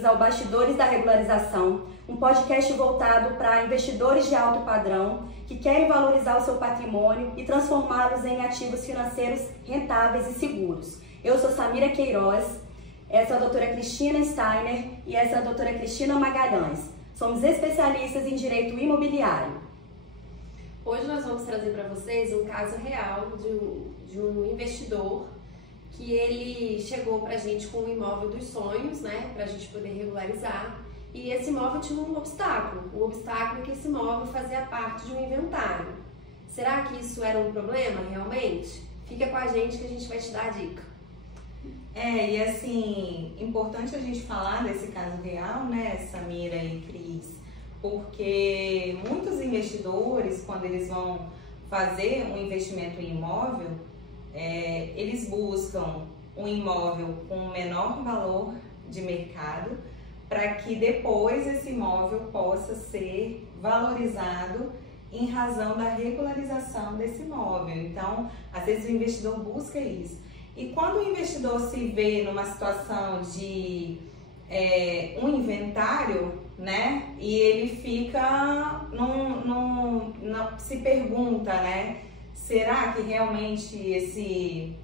bem-vindos ao Bastidores da Regularização, um podcast voltado para investidores de alto padrão que querem valorizar o seu patrimônio e transformá-los em ativos financeiros rentáveis e seguros. Eu sou Samira Queiroz, essa é a doutora Cristina Steiner e essa é a doutora Cristina Magalhães. Somos especialistas em direito imobiliário. Hoje nós vamos trazer para vocês um caso real de um investidor que ele chegou para a gente com o imóvel dos sonhos, né, para a gente poder regularizar. E esse imóvel tinha um obstáculo. O obstáculo é que esse imóvel fazia parte de um inventário. Será que isso era um problema realmente? Fica com a gente que a gente vai te dar a dica. E assim, importante a gente falar desse caso real, né, Samira e Cris, porque muitos investidores, quando eles vão fazer um investimento em imóvel, eles buscam um imóvel com menor valor de mercado para que depois esse imóvel possa ser valorizado em razão da regularização desse imóvel. Então, às vezes o investidor busca isso. E quando o investidor se vê numa situação de um inventário, né, e ele fica se pergunta, né, será que realmente esse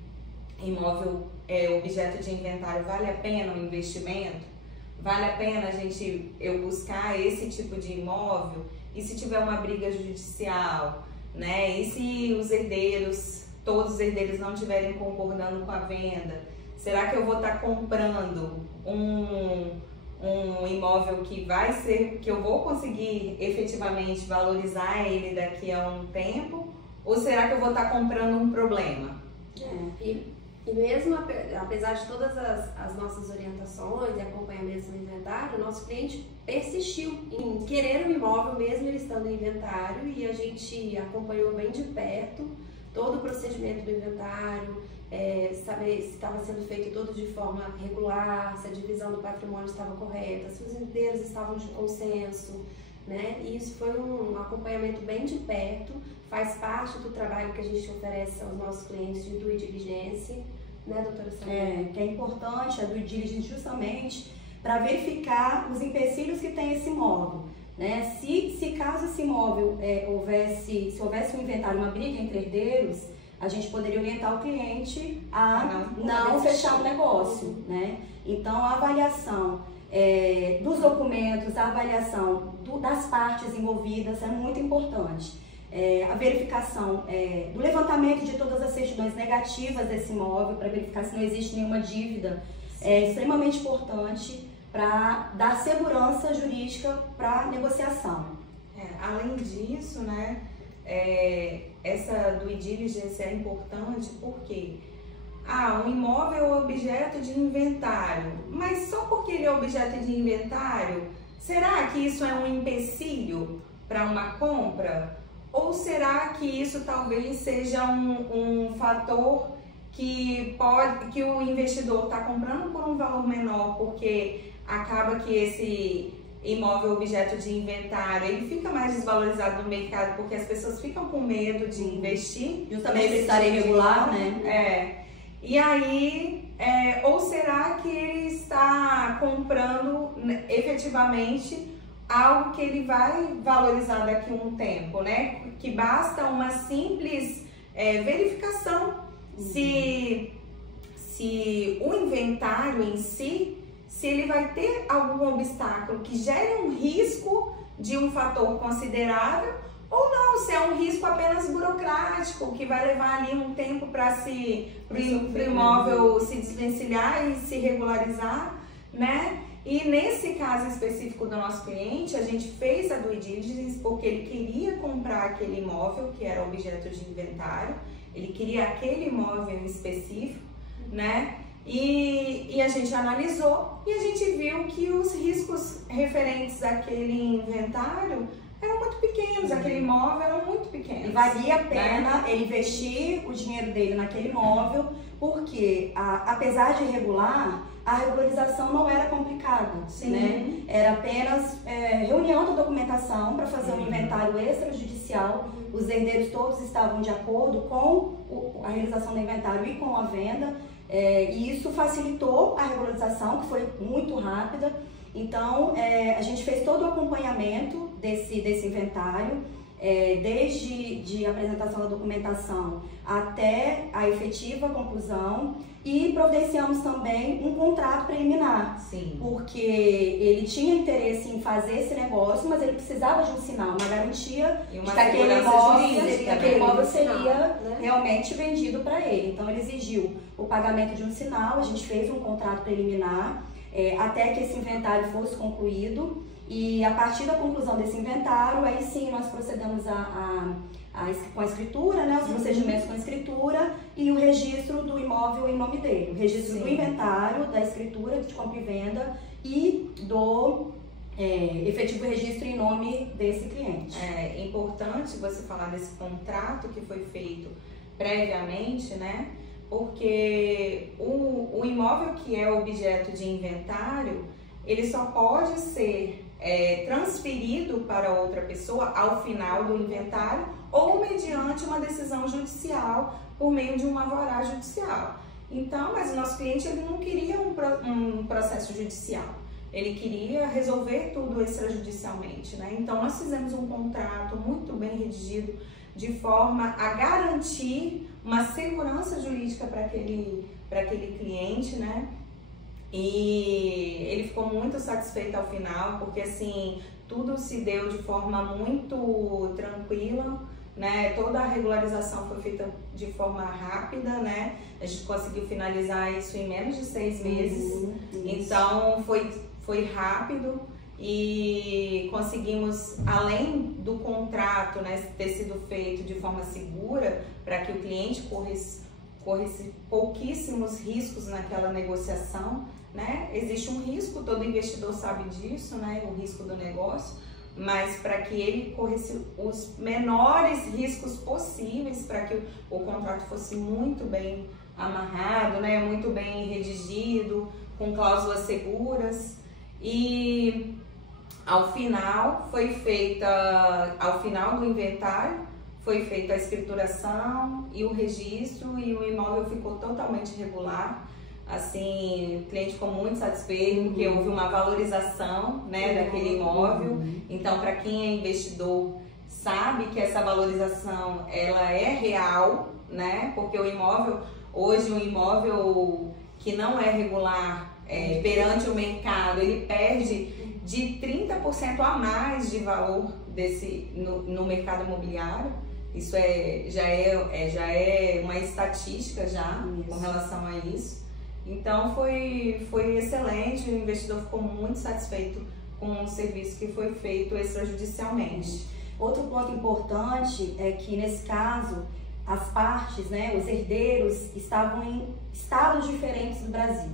imóvel objeto de inventário vale a pena o investimento? Vale a pena eu buscar esse tipo de imóvel? E se tiver uma briga judicial, né? E se todos os herdeiros não estiverem concordando com a venda? Será que eu vou estar comprando um imóvel que eu vou conseguir efetivamente valorizar ele daqui a um tempo? Ou será que eu vou estar comprando um problema? E mesmo apesar de todas as nossas orientações e acompanhamentos no inventário, o nosso cliente persistiu em querer um imóvel mesmo ele estando em inventário, e a gente acompanhou bem de perto todo o procedimento do inventário, saber se estava sendo feito todo de forma regular, se a divisão do patrimônio estava correta, se os herdeiros estavam de consenso, né? E isso foi um acompanhamento bem de perto, faz parte do trabalho que a gente oferece aos nossos clientes de due diligence, né, doutora Samira? Que é importante a due diligence justamente para verificar os empecilhos que tem esse imóvel, né? Se caso esse imóvel se houvesse um inventário, uma briga entre herdeiros, a gente poderia orientar o cliente a não fechar o negócio, né? Então a avaliação dos documentos, a avaliação das partes envolvidas é muito importante. A verificação do levantamento de todas as certidões negativas desse imóvel para verificar se não existe nenhuma dívida é extremamente importante para dar segurança jurídica para a negociação. Além disso, né, essa due diligence é importante porque um imóvel é objeto de inventário, mas só porque ele é objeto de inventário, será que isso é um empecilho para uma compra? Ou será que isso talvez seja um fator que o investidor está comprando por um valor menor, porque acaba que esse imóvel objeto de inventário ele fica mais desvalorizado no mercado porque as pessoas ficam com medo de investir? Justamente por estar irregular, né? E aí, ou será que ele está comprando efetivamente algo que ele vai valorizar daqui a um tempo, né? Que basta uma simples verificação se o inventário em si, se ele vai ter algum obstáculo que gere um risco de um fator considerável, ou não, se é um risco apenas burocrático, que vai levar ali um tempo para o imóvel se desvencilhar e se regularizar, né? E nesse caso específico do nosso cliente, a gente fez a due diligence porque ele queria comprar aquele imóvel que era objeto de inventário, ele queria aquele imóvel em específico, né? E a gente analisou e a gente viu que os riscos referentes àquele inventário eram muito pequenos, aquele imóvel era muito pequeno. E valia a pena ele investir o dinheiro dele naquele imóvel, porque apesar de irregular, a regularização não era complicada, né? Era apenas reunião da documentação para fazer um inventário extrajudicial. Os herdeiros todos estavam de acordo com a realização do inventário e com a venda. E isso facilitou a regularização, que foi muito rápida. Então, a gente fez todo o acompanhamento desse inventário, desde a apresentação da documentação até a efetiva conclusão, e providenciamos também um contrato preliminar. Sim. Porque ele tinha interesse em fazer esse negócio, mas ele precisava de um sinal, uma garantia E de que aquele imóvel seria né? realmente vendido para ele. Então ele exigiu o pagamento de um sinal, a gente fez um contrato preliminar até que esse inventário fosse concluído, e a partir da conclusão desse inventário, aí sim nós procedemos com a escritura, né, os procedimentos com a escritura e o registro do imóvel em nome dele, o registro do inventário, da escritura de compra e venda e do efetivo registro em nome desse cliente. É importante você falar desse contrato que foi feito previamente, né? Porque o imóvel que é objeto de inventário, ele só pode ser transferido para outra pessoa ao final do inventário ou mediante uma decisão judicial por meio de um alvará judicial. Então, mas o nosso cliente ele não queria um processo judicial, ele queria resolver tudo extrajudicialmente, né? Então nós fizemos um contrato muito bem redigido de forma a garantir uma segurança jurídica para aquele cliente, né? E ele ficou muito satisfeito ao final, porque assim, tudo se deu de forma muito tranquila, né? Toda a regularização foi feita de forma rápida, né? A gente conseguiu finalizar isso em menos de 6 meses, então foi rápido e conseguimos, além do contrato, né, ter sido feito de forma segura para que o cliente corresse pouquíssimos riscos naquela negociação, né? Existe um risco, todo investidor sabe disso, né? O risco do negócio, mas para que ele corresse os menores riscos possíveis, para que o contrato fosse muito bem amarrado, né? Muito bem redigido, com cláusulas seguras. E ao final do inventário foi feita a escrituração e o registro, e o imóvel ficou totalmente regular. Assim, o cliente ficou muito satisfeito, porque houve uma valorização, né, daquele imóvel. Então, para quem é investidor, sabe que essa valorização ela é real, né? Porque o imóvel, hoje um imóvel que não é regular perante o mercado, ele perde de 30% a mais de valor no mercado imobiliário. Isso já é uma estatística já com relação a isso. Então foi excelente, o investidor ficou muito satisfeito com o serviço que foi feito extrajudicialmente. Outro ponto importante é que nesse caso as partes, né, os herdeiros estavam em estados diferentes do Brasil.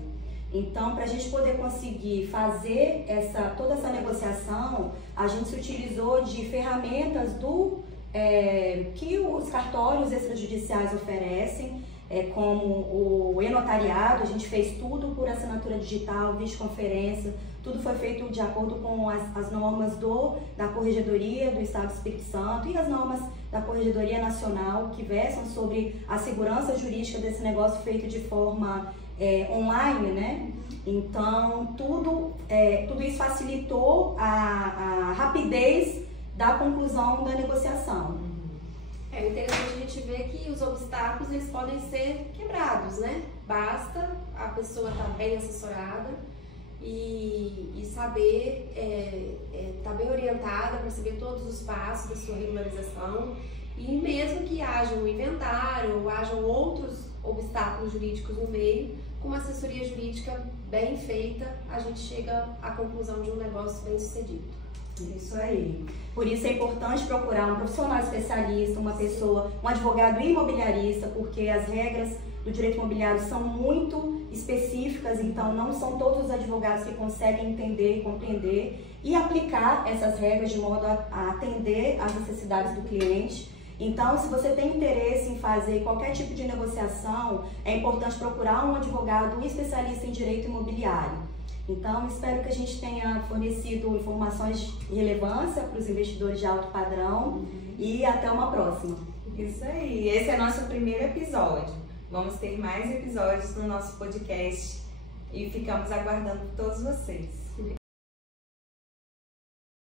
Então, para a gente poder conseguir fazer toda essa negociação, a gente se utilizou de ferramentas que os cartórios extrajudiciais oferecem, como o e-notariado. A gente fez tudo por assinatura digital, videoconferência, tudo foi feito de acordo com as normas da Corregedoria do Estado do Espírito Santo e as normas da Corregedoria Nacional, que versam sobre a segurança jurídica desse negócio feito de forma online, né? Então, tudo isso facilitou a rapidez da conclusão da negociação. É interessante a gente ver que os obstáculos eles podem ser quebrados, né? Basta a pessoa estar bem assessorada e saber, estar bem orientada para saber todos os passos da sua regularização, e mesmo que haja um inventário ou hajam outros obstáculos jurídicos no meio, com uma assessoria jurídica bem feita, a gente chega à conclusão de um negócio bem sucedido. Isso aí. Por isso é importante procurar um profissional especialista, um advogado imobiliarista, porque as regras do direito imobiliário são muito específicas, então não são todos os advogados que conseguem entender e compreender e aplicar essas regras de modo a atender às necessidades do cliente. Então, se você tem interesse em fazer qualquer tipo de negociação, é importante procurar um advogado especialista em direito imobiliário. Então, espero que a gente tenha fornecido informações de relevância para os investidores de alto padrão e até uma próxima. Isso aí, esse é nosso primeiro episódio. Vamos ter mais episódios no nosso podcast e ficamos aguardando todos vocês.